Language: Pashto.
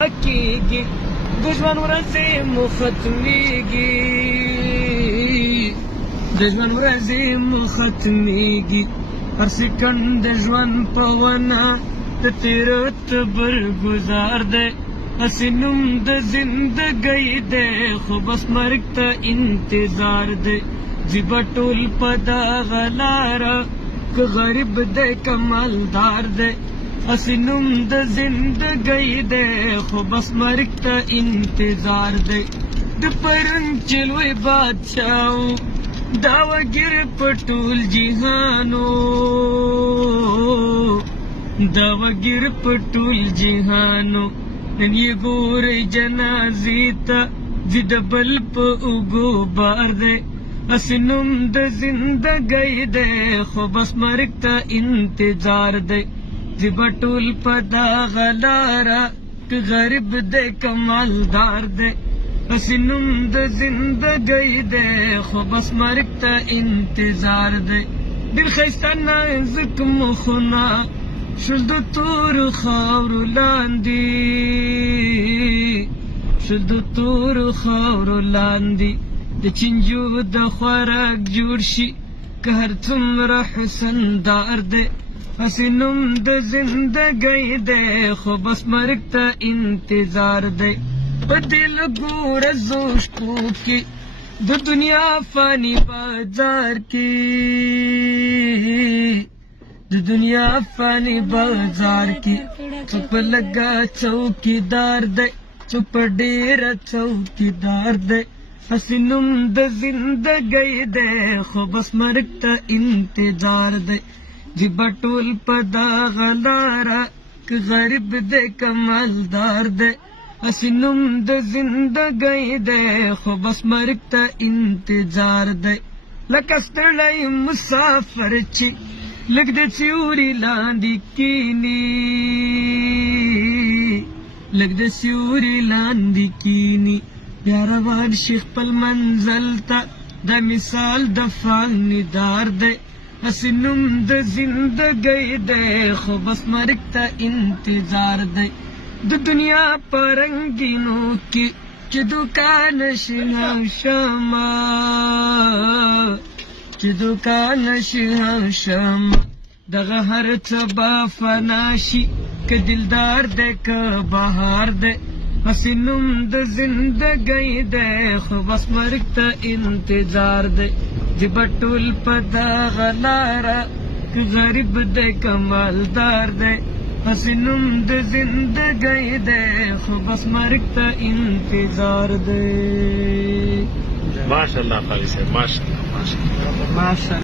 کېږي د ژوند ورځې مو ختمېږي د ژوند ورځې مو ختمېږي هر سکند د ژوند په ونه د تېره تبر ګزار دی هسې نوم د زندګۍ دی خو بس مرګ ته انتظار دی ځي به ټول په دغه لاره که غریب دی که مالدار دی هسې نوم د زندګۍ دی خو بس مرګ ته انتظار دی د پرون چې لوی بادشاه و دا وګیر په ټول جهانو دا وګیر په ټول جهانو نن یې ګورئ جنازې ته ځي د بل په اوږو بار دی هسې نوم د زندګۍ دی خو بس مرګ ته انتظار دی ځي به ټول په دغه لاره که غریب دی که مالدار دی هسې نوم د زندګۍ دی خو بس مرګ ته انتظار دی ډېر ښایسته نازک مخونه شول د تورو خاورو لاندې شول د تورو خاورو لاندې د چینجو د خوراک جوړ شي که هر څومره حسندار دی هسې نوم د زندګۍ دی خو بس مرګ ته انتظار دی په دې لږو ورځو شپو کې د دنیا فاني بازار کې د دنیا فاني بازار کې څوک په لږه چوکیدار دی څوک په ډېره چوکیدار دی هسې نوم د زندګۍ دی خو بس مرګ ته انتظار دی ځي به ټول په دغه لاره که غریب دی که مالدار دی هسې نوم د زندګۍ دی خو بس مرګ ته انتظار دی لکه ستړی مسافر چې لږ د سیوري لاندې کیني لږ د سیوري لاندې کیني بیا روان شي خپل منزل ته دا مثال د فانیدار دی هسې نوم د زندګۍ دی خو بس مرګ ته انتظار دی د دنیا په رنګینو کې چې دوکان شي شمه چې دوکان شي شمه دغه هر څه به فنا شي که دلدار دی که بهار دی هسې نوم د زندګۍ دی خو بس مرګ ته انتظار دی ځي به ټول په دغه لاره که غریب دی که مالدار دی هسې نوم د زندګۍ دی خو بس مرګ ته انتظار دی ماشاءالله قاری صاحب ماشاءالله ماشاءالله